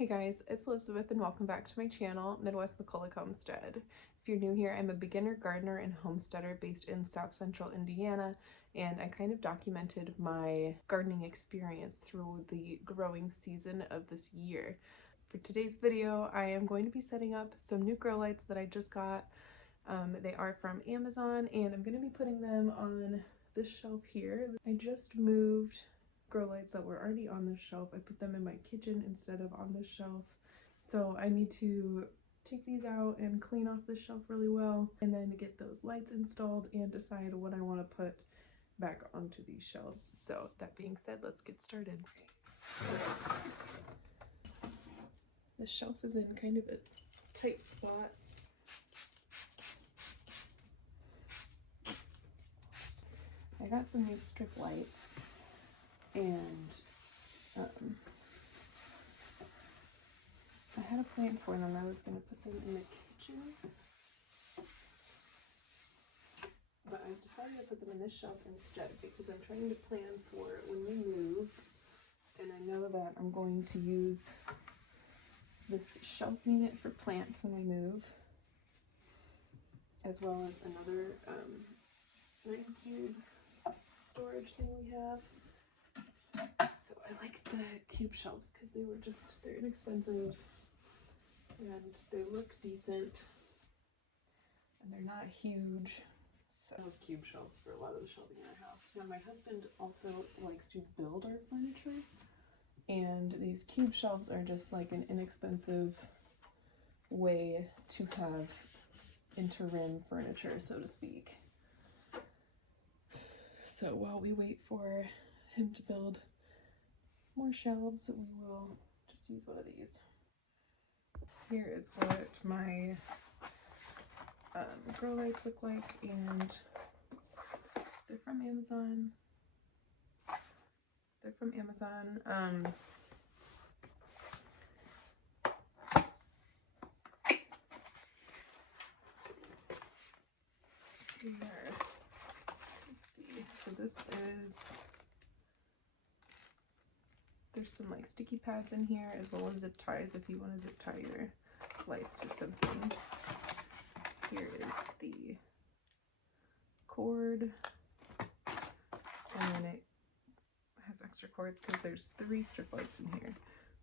Hey guys, it's Elizabeth and welcome back to my channel, Midwest McCulloch Homestead. If you're new here, I'm a beginner gardener and homesteader based in South Central Indiana, and I kind of documented my gardening experience through the growing season of this year. For today's video, I am going to be setting up some new grow lights that I just got. They are from Amazon, and I'm going to be putting them on this shelf here. I just moved grow lights that were already on this shelf. I put them in my kitchen instead of on this shelf. So I need to take these out and clean off the shelf really well and then get those lights installed and decide what I want to put back onto these shelves. So that being said, let's get started. The shelf is in kind of a tight spot. I got some new strip lights and I had a plan for them. I was going to put them in the kitchen, but I've decided to put them in this shelf instead because I'm trying to plan for when we move, and I know that I'm going to use this shelf unit for plants when we move, as well as another 9 cube storage thing we have. So I like the cube shelves because they're inexpensive and they look decent and they're not huge. So I have cube shelves for a lot of the shelving in our house. Now my husband also likes to build our furniture, and these cube shelves are just like an inexpensive way to have interim furniture, so to speak. So while we wait for him to build more shelves, we will just use one of these. Here is what my grow lights look like, and they're from Amazon. They're from Amazon. Let's see. So this is, there's some like sticky pads in here, as well as zip ties if you want to zip tie your lights to something. Here is the cord, and then it has extra cords because there's 3 strip lights in here.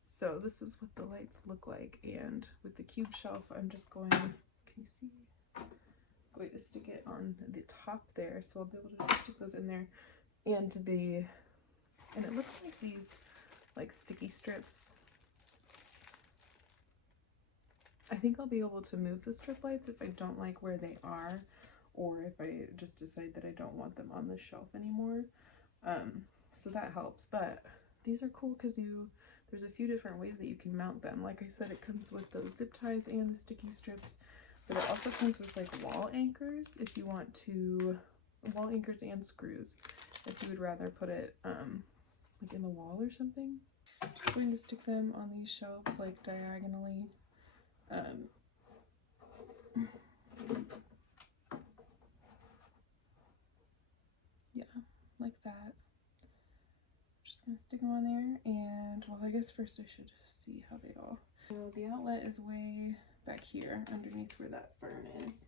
So this is what the lights look like, and with the cube shelf, I'm just going, can you see? Going to stick it on the top there, so I'll be able to stick those in there. And it looks like these like sticky strips. I think I'll be able to move the strip lights if I don't like where they are, or if I just decide that I don't want them on the shelf anymore. So that helps. But these are cool because there's a few different ways that you can mount them. Like I said, it comes with those zip ties and the sticky strips, but it also comes with like wall anchors if you want to, wall anchors and screws if you would rather put it like in the wall or something. I'm just going to stick them on these shelves like diagonally. Yeah, like that. Just gonna stick them on there, and well, I guess first I should see how they all. So the outlet is way back here underneath where that fern is.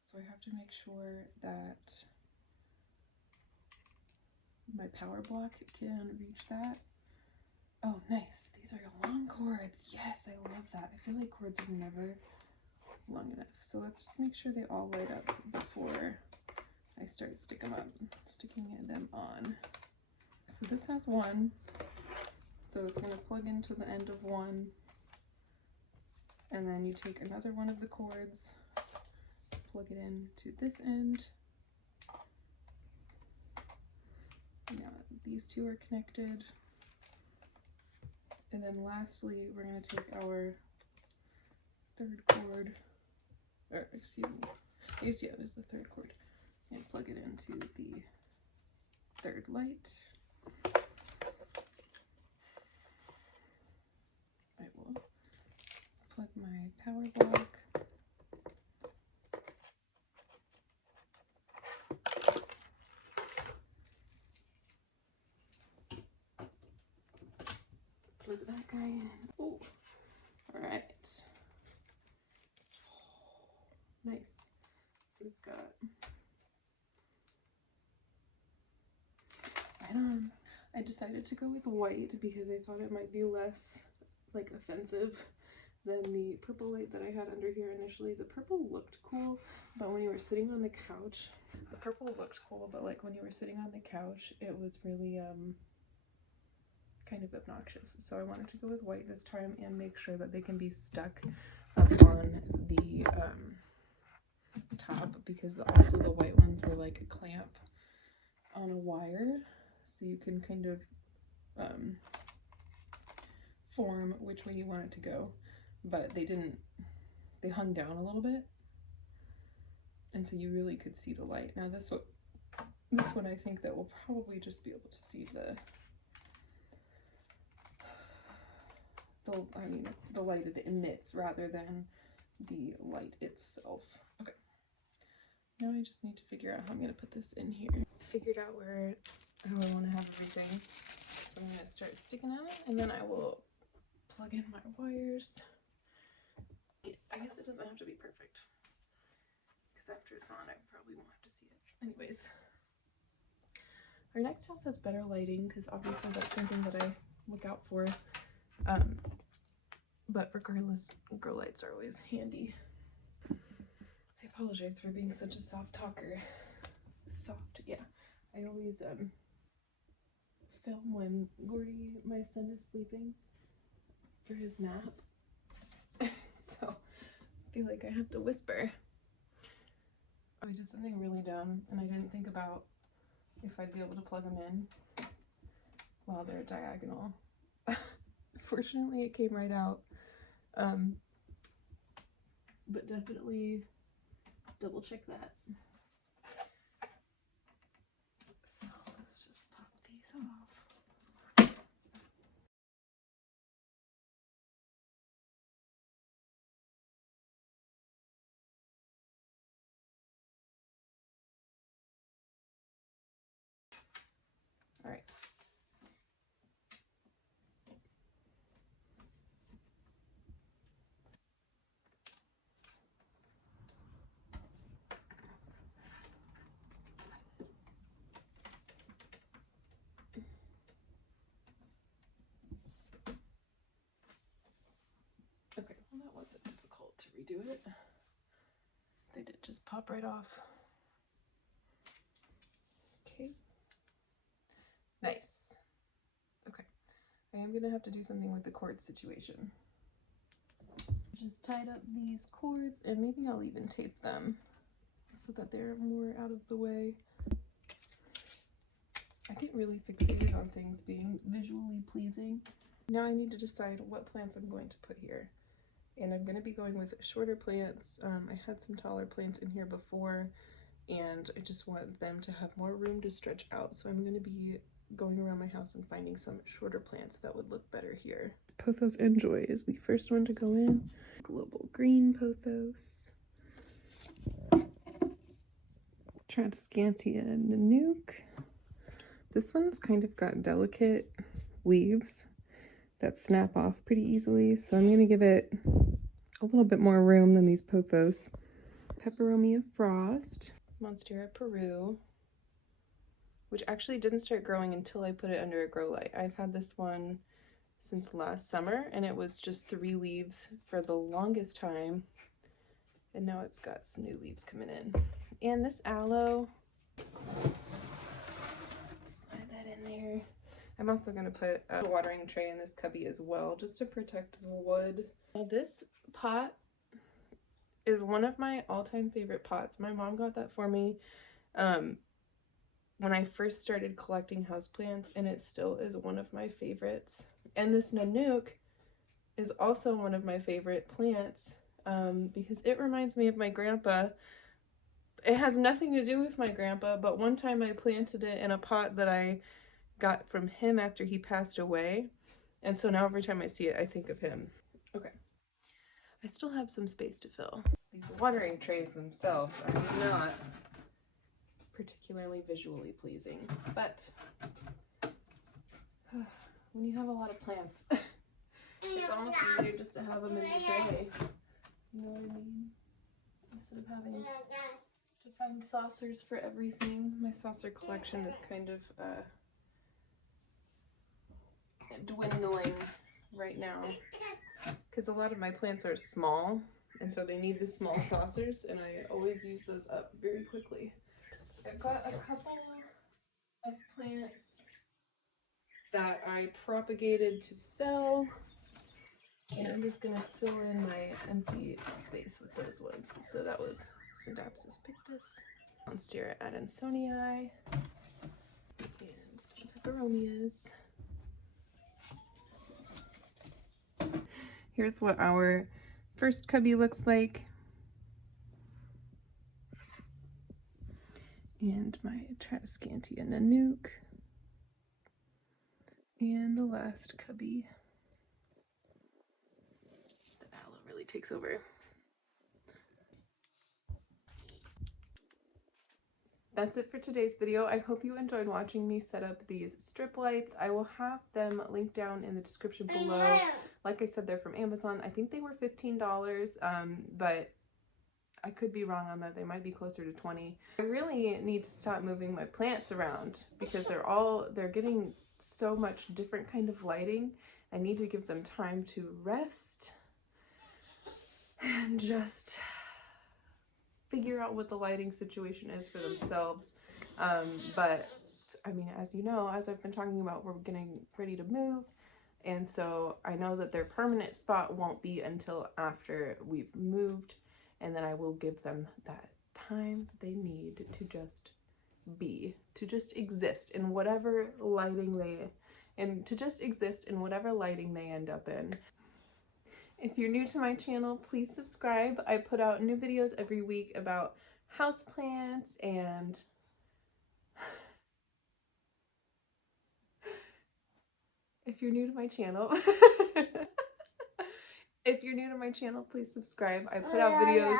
So I have to make sure that my power block can reach that. Oh, nice. These are long cords. Yes, I love that. I feel like cords are never long enough. So let's just make sure they all light up before I start sticking them on. So this has one. So it's going to plug into the end of one. And then you take another one of the cords, plug it into this end. Now these two are connected. And then lastly, we're going to take our third cord, or excuse me, yes, yeah, this is the third cord, and plug it into the third light. I will plug my power block. Oh, all right. Nice. So we've got right on. I decided to go with white because I thought it might be less like offensive than the purple light that I had under here initially. The purple looked cool, but when you were sitting on the couch, like when you were sitting on the couch, it was really kind of obnoxious. So I wanted to go with white this time and make sure that they can be stuck up on the top, because also the white ones were like a clamp on a wire, so you can kind of form which way you want it to go, but they didn't, they hung down a little bit, and so you really could see the light. Now this one I think that we'll probably just be able to see the light it emits rather than the light itself. Okay, now I just need to figure out how I'm going to put this in here. Figured out how I want to have everything, so I'm going to start sticking on it, and then I will plug in my wires. I guess it doesn't have to be perfect, because after it's on I probably won't have to see it. Anyways, our next house has better lighting, because obviously that's something that I look out for. But regardless, grow lights are always handy. I apologize for being such a soft talker. Soft, yeah. I always film when Gordy, my son, is sleeping for his nap. So I feel like I have to whisper. I did something really dumb, and I didn't think about if I'd be able to plug them in while they're diagonal. Fortunately, it came right out. But definitely double check that. So let's just pop these off. All right. Okay, well that wasn't difficult to redo it. They did just pop right off. Okay. Nice. Okay. I am gonna have to do something with the cord situation. Just tied up these cords, and maybe I'll even tape them so that they're more out of the way. I get really fixated on things being visually pleasing. Now I need to decide what plants I'm going to put here. And I'm going to be going with shorter plants. I had some taller plants in here before, and I just want them to have more room to stretch out. So I'm going to be going around my house and finding some shorter plants that would look better here. Pothos Enjoy is the first one to go in. Global Green Pothos. Tradescantia Nanook. This one's kind of got delicate leaves that snap off pretty easily, so I'm going to give it a little bit more room than these pothos. Peperomia Frost. Monstera Peru, which actually didn't start growing until I put it under a grow light. I've had this one since last summer, and it was just 3 leaves for the longest time, and now it's got some new leaves coming in. And this aloe, slide that in there. I'm also going to put a watering tray in this cubby as well, just to protect the wood. Now this pot is one of my all-time favorite pots. My mom got that for me when I first started collecting houseplants, and it still is one of my favorites. And this Nanook is also one of my favorite plants because it reminds me of my grandpa. It has nothing to do with my grandpa, but one time I planted it in a pot that I got from him after he passed away, and so now every time I see it I think of him. Okay, I still have some space to fill. These watering trays themselves are not particularly visually pleasing, but when you have a lot of plants It's almost easier just to have them in the tray. You know what I mean? Instead of having to find saucers for everything. My saucer collection is kind of dwindling right now because a lot of my plants are small, and so they need the small saucers, and I always use those up very quickly. I've got a couple of plants that I propagated to sell, and I'm just gonna fill in my empty space with those ones. So that was Syndapsis pictus, Monstera adansonii, and some peperomias. Here's what our first cubby looks like. And my Tradescantia Nanook. And the last cubby. The aloe really takes over. That's it for today's video. I hope you enjoyed watching me set up these strip lights. I will have them linked down in the description below. Like I said, they're from Amazon. I think they were $15, but I could be wrong on that. They might be closer to 20. I really need to stop moving my plants around because they're getting so much different kind of lighting. I need to give them time to rest and just figure out what the lighting situation is for themselves. But I mean, as you know, as I've been talking about, we're getting ready to move, and so I know that their permanent spot won't be until after we've moved, and then I will give them that time they need to just be, to just exist in whatever lighting they end up in. If you're new to my channel, please subscribe. I put out new videos every week about houseplants and if you're new to my channel, please subscribe. I put out videos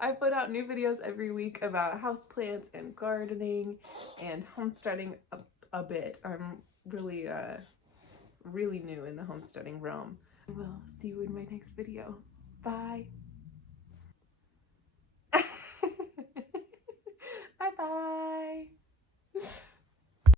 I put out new videos every week about houseplants and gardening and homesteading a bit. I'm really really new in the homesteading realm. I will see you in my next video. Bye. Bye bye.